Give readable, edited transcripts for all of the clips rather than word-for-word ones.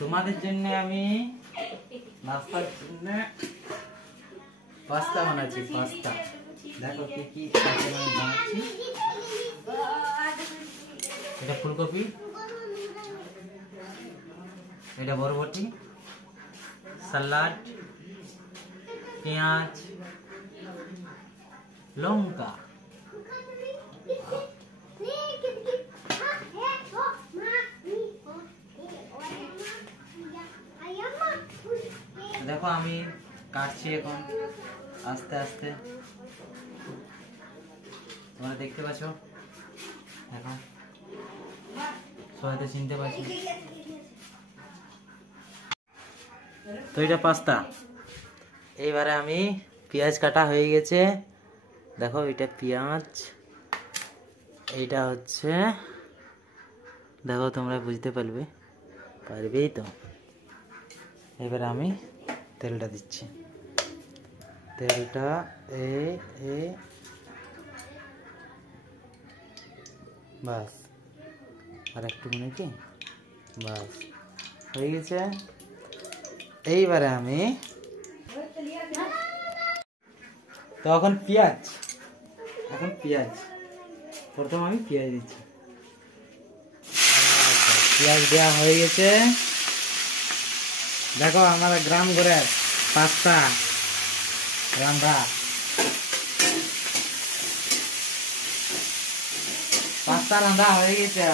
তোমাদের জন্য আমি নাস্তার জন্য পাস্তা বানাচ্ছি। পাস্তা দেখো কি কি আছে আমি বানাচ্ছি। এটা ফুলকপি, এটা বরবটি, সালাড, পেঁয়াজ, লঙ্কা, দেখো আমি কাটছি এখন আস্তে আস্তে, তোমরা দেখতে পাচ্ছ। দেখো সবাই তো চিনতে পারছি। তো এটা পাস্তা। এইবারে আমি পেঁয়াজ কাটা হয়ে গেছে, দেখো এটা পেঁয়াজ, এইটা হচ্ছে, দেখো তোমরা বুঝতে পারবেই তো। এবারে আমি তেলটা দিচ্ছি, তেলটা বাস, আর একটু নাকি, বাস হয়ে গেছে। এইবারে আমি তো এখন পেঁয়াজ প্রথম আমি পেঁয়াজ দিচ্ছি। পেঁয়াজ দেওয়া হয়ে গেছে। দেখো আমার গ্রাম ঘরে পাস্তা রান্না, পাস্তা রান্না হয়ে গেছে।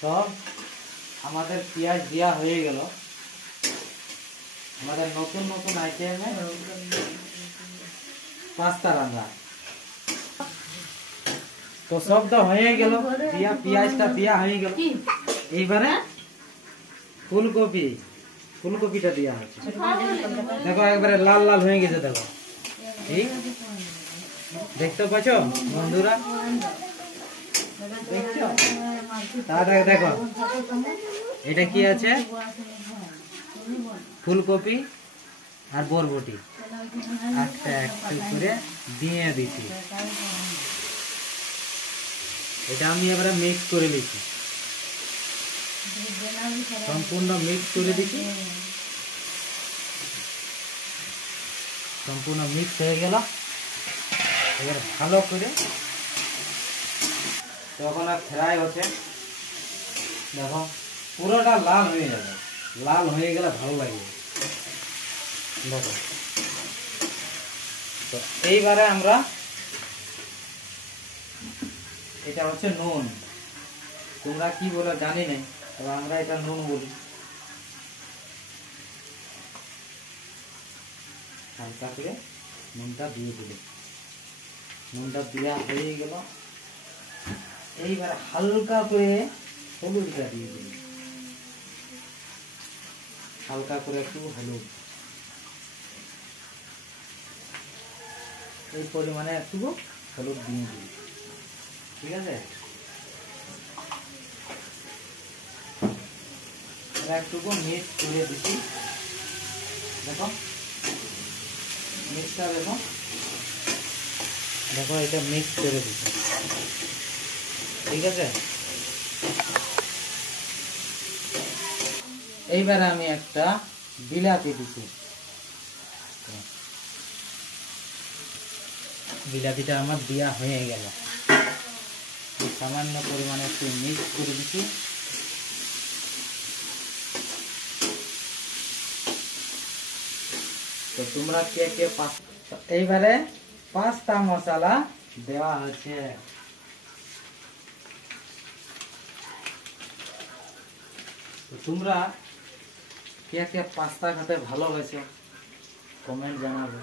সব আমাদের পেঁয়াজ দেওয়া হয়ে গেল। আমাদের নতুন নতুন আইটেমে পাস্তা রান্না তো সব তো হয়ে গেল, পেঁয়াজটা দেওয়া হয়ে গেল। এইবারে ফুলকপিটা দেওয়া হচ্ছে। দেখো একবারে লাল লাল হয়ে গেছে, দেখো ঠিক দেখতে পাচ্ছ বন্ধুরা, দেখছো? তাড়াতাড়ি দেখো এটা কি আছে, ফুলকপি আর বরবটি একটা একটু করে দিয়ে দিচ্ছি। এটা আমি এবারে মিক্স করে নিচ্ছি, সম্পূর্ণ মিক্স করে দিচ্ছি। সম্পূর্ণ মিক্স হয়ে গেল। এবার ভালো করে তখন আর ফ্রাই হচ্ছে, দেখো পুরোটা লাল হয়ে যাবে, লাল হয়ে গেলে ভালো লাগবে। দেখো তো এইবারে আমরা, এটা হচ্ছে নুন, তোমরা কি বলো জানি না, তবে আমরা এটা নুন বলি। হালকা করে নুনটা দিয়ে দিলে, নুনটা দেওয়া হয়ে গেল। এইবার হালকা করে হলুদটা দিয়ে দিল, হালকা করে একটু হলুদ, এই পরিমাণে একটু হলুদ দিয়ে দিল, ঠিক আছে? একটু মিক্স করে দিচ্ছি। দেখো মিক্সটা দেখো, দেখো এটা মিক্স করে দিচ্ছি, ঠিক আছে? এইবারে আমি একটা বিলাতি দিচ্ছি, বিলাতিটা আমার দেওয়া হয়ে গেল। সামান্য পরিমাণে একটু মিক্স করে দিচ্ছি। তো তোমরা কে কে এইবারে পাস্তা মশলা দেওয়া হচ্ছে। তোমরা কে কে পাস্তা খেতে ভালোবাসো কমেন্ট জানাবে।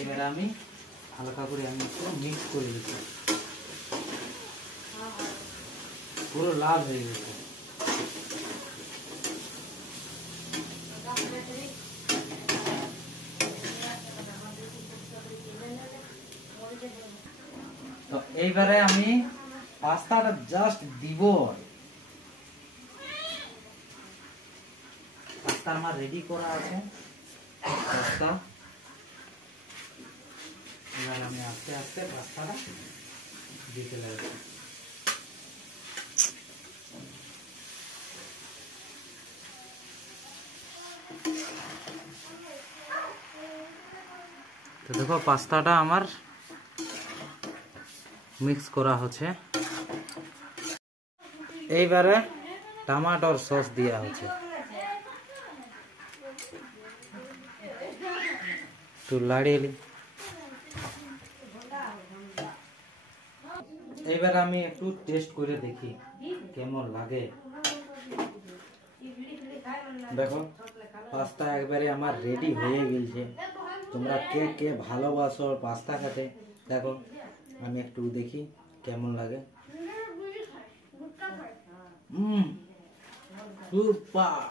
এবারে আমি হালকা করে আমি একটু মিক্স করে দিচ্ছি, পুরো লাল হয়ে গেছে। তো এইবারে আমি পাস্তাটা জাস্ট দিব, পাস্তা আমার রেডি করা আছে। পাস্তা আস্তে আস্তে পাস্তাটা দিতে লাগবে। তো দেখো পাস্তাটা আমার মিক্স করা হচ্ছে। এইবারে টমেটোর সস দেওয়া হচ্ছে, একটু লাড়িয়ে নি। এইবার আমি একটু টেস্ট করে দেখি কেমন লাগে। দেখো পাস্তা একবারে আমার রেডি হয়ে গেছে। তোমরা কে কে ভালোবাসো পাস্তা খেতে, দেখো আমি একটু দেখি কেমন লাগে। সুপার।